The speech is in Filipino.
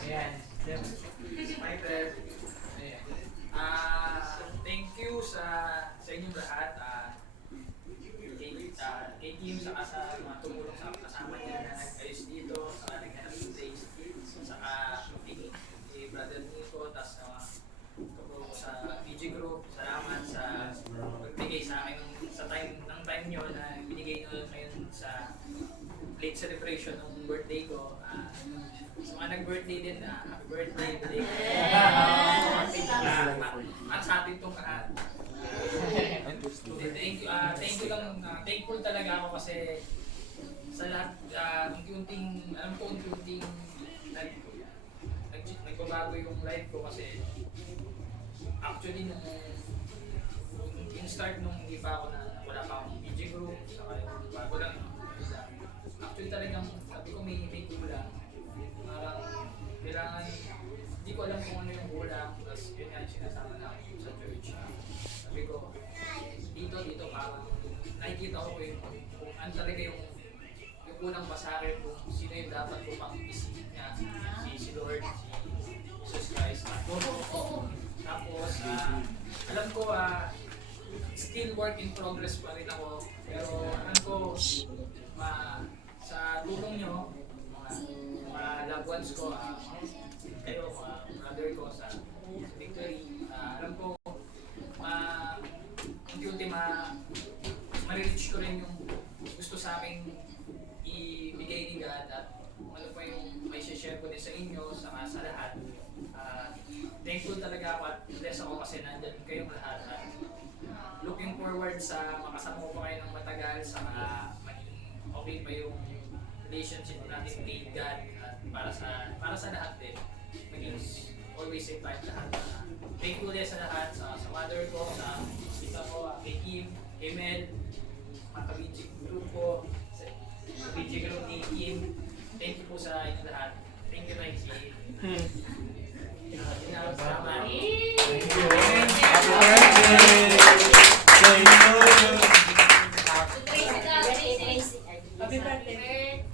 Ayan. My friend. Ayan. Thank you sa inyong lahat. Kay team sa mga tumulong sa kasama niya na nag-ayos dito, sa naghanap ng days, saka kay Brother Nico, tas sa PG Group, salamat sa pagbigay sa akin sa time nyo na binigay nyo ngayon sa late celebration ng birthday ko. Sa mga nag-birthday din, happy birthday, birthday. At sa atin itong lahat. Thank you lang, thankful talaga ako kasi sa lahat, unti-unting, alam ko unti-unting nagbabago yung life ko kasi actually yung start nung hindi pa ako wala pa akong PG group, saka yung bago lang, actually talagang sabi ko may kulang, parang kailangan, hindi ko alam kung ano yung kulang, tapos yun nga yung sinasama namin sa church. Sabi ko, dito parang nakikita ko kung ano talaga yung unang pasarin kung sino yung dapat ko pang isip niya, si Lord, si Jesus Christ. Tapos, alam ko, still work in progress pa rin ako, pero alam ko, sa tulong nyo, mga loved ones ko, kayo, mga brother ko sa Victory, alam ko, unti-unti ma-reach ko rin yung gusto sa akin ibigay ni God at ano pa yung may share ko din sa inyo, sa lahat. Thankful talaga ako at blessed ako kasi nandyan kayong lahat. Looking forward sa makasama ko pa kayo ng matagal, sa maging okay pa yung relationship natin kay God at para sa lahat din. Maging always safe tayo lahat. Thankful din sa lahat, sa mother ko, sa isa ko, kay Kim, kay Mel, mga ka-BG group ko, sa BG group ni Kim. Thank you po sa inyo lahat. Thank you, Rexy. Salamat. Thank you. Happy birthday! Thank you. Happy birthday.